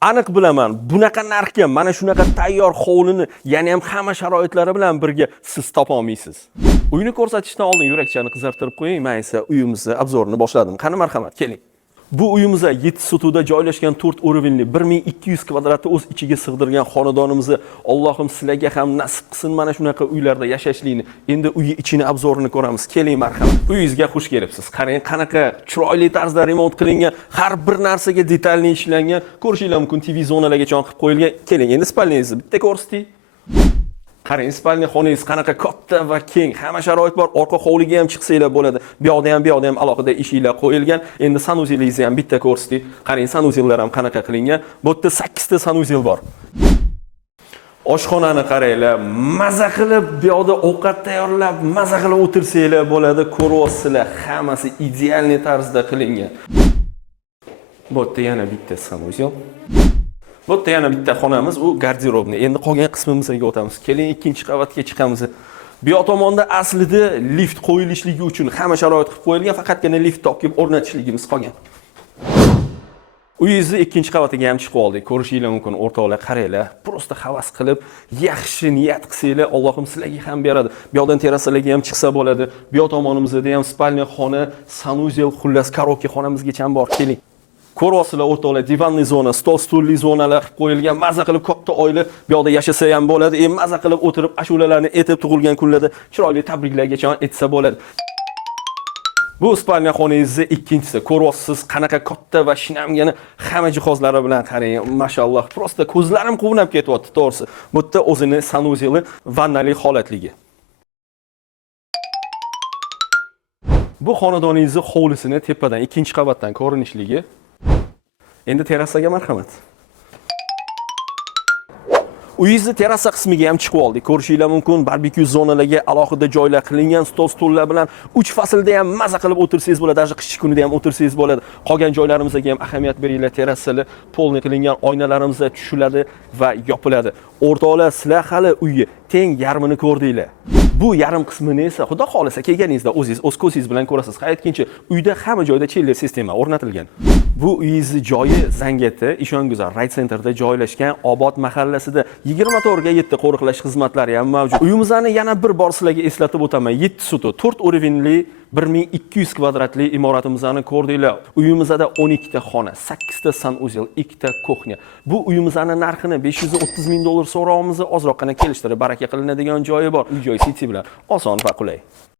Aniq bilaman, bunaqa narxga mana shunaqa tayyor hovlini, ya'ni ham hamma sharoitlari bilan birga siz topa olmaysiz. Uyni ko'rsatishdan oldin yurakchani qizartirib qo'ying, men esa uyimizni obzorini boshladim. Qani marhamat, keling. Bu uyimizda 7 sotuvda joylashgan 4 o'rinli 1200 kvadratni o'z ichiga sig'dirgan xonadonimizni Allohim sizlarga ham nasib qilsin mana shunaqa uylarda yashashlikni. Endi uyi ichini obzorini ko'ramiz. Keling marhamat. Uyingizga xush kelibsiz. Qarang, qanaqa chiroyli tarzda remont qilingan, har bir narsaga detalli ishlangan, ko'rishinglar mumkin TV zonalargacha qilib qo'yilgan. Keling, endi spalningizni bitta ko'rsating. Qarang, spalni xonangiz qanaqa katta va keng, hamma sharoit bor. Orqa hovliga ham chiqsanglar bo'ladi. Bu yoqda ham alohida eshiklar qo'yilgan. Endi sanuzelingizni ham bitta ko'rsating. Qarang, sanuzellar ham qanaqa qilingan. Bu yerda 8 ta sanuzel bor. Oshxonani qaranglar, maza qilib bu yoqda ovqat tayyorlab, maza qilib o'tirsanglar bo'ladi. Ko'ryapsizlar, hammasi ideal tarzda qilingan. Bu yerda yana bitta sanuzel. Bu yerda yana bitta xonamiz, u garderobni. Endi qolgan qismimizga o'tamiz. Keling, ikkinchi qavatga chiqamiz. Bu yoq tomonda aslida lift qo'yilishligi uchun hamma sharoit qilib qo'yilgan, faqatgina lift topib o'rnatishligimiz qolgan. Uyingizni ikkinchi qavatiga ham chiqib oldik. Ko'rishinglar mumkin, o'rtoqlar, qaranglar. Prosta havas qilib, yaxshi niyat qilsanglar, Allohim sizlarga ham beradi. Bu yoqdan terasalarga ham chiqsa bo'ladi. Bu yoq tomonimizda ham spalniya xona, sanuzel, xullas karaoke xonamizgacha ham bor. Keling. Ko'ryapsizlar o'rtoqlar, divanli zona, stol stulli zonalar qilib qo'yilgan. Maza qilib katta oila bu yoqda yashasa ham bo'ladi. Maza qilib o'tirib ashulalarni aytib tug'ilgan kunlarda chiroyli tabriklargacha aytsa bo'ladi. Bu spalniya xonangizni ikkinchisi. Ko'ryapsiz qanaqa katta va shinamgani hamma jihozlari bilan qarang. Mashalloh, prosta ko'zlarim quvnab ketyapti, to'g'risi. Bu yerda o'zini sanuzeli, vannali holatligi. Bu xonadoningizni hovlisini tepadan, ikkinchi qavatdan ko'rinishligi. Endi terasaga marhamat. Uyingizni terasa qismiga ham chiqib oldik. Ko'rishinglar mumkin, barbekyu zonalarga alohida joylar qilingan, stol stullar bilan 3 faslda ham maza qilib o'tirsangiz bo'ladi, даже qish kunida ham o'tirsangiz bo'ladi. Qolgan joylarimizga ham ahamiyat beringlar. Terasalar polni qilingan, oynalarimiz tushiladi va yopiladi. O'rtoqlar, sizlar hali uyni teng yarmini ko'rdinglar. Bu yarim qismini esa xudo xolisa kelganingizda o'zingiz o'z ko'zingiz bilan ko'rasiz. Aytgancha, uyda hamma joyda chiller sistema o'rnatilgan. Bu uyingizni joyi Zangiota, ishonguzar Rayt Centerda joylashgan Obod mahallasida 24 ga 7 qo'riqlash xizmatlari ham mavjud. Uyimizni yana bir bor sizlarga eslatib o'taman. 7 sutu, 4 o'rinli 1200 kvadratli imoratimizni ko'rdinglar. Uyimizda 12 ta xona, 8 ta sanuzel, 2 ta kuxnya. Bu uyimizning narxini $530 ming so'rovimizni ozroqgina kelishtirib baraka qilinadigan joyi bor. Uy-joy City bilan oson va qulay.